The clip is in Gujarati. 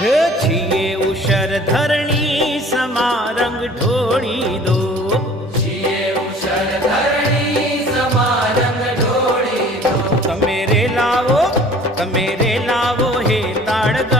હે છીએ ઉષર ધરણી સમા રંગ ઢોળી દો, છીએ ઉષર ધરણી સમા રંગ ઢોળી દો. તમે રે લાવો હે તાળગા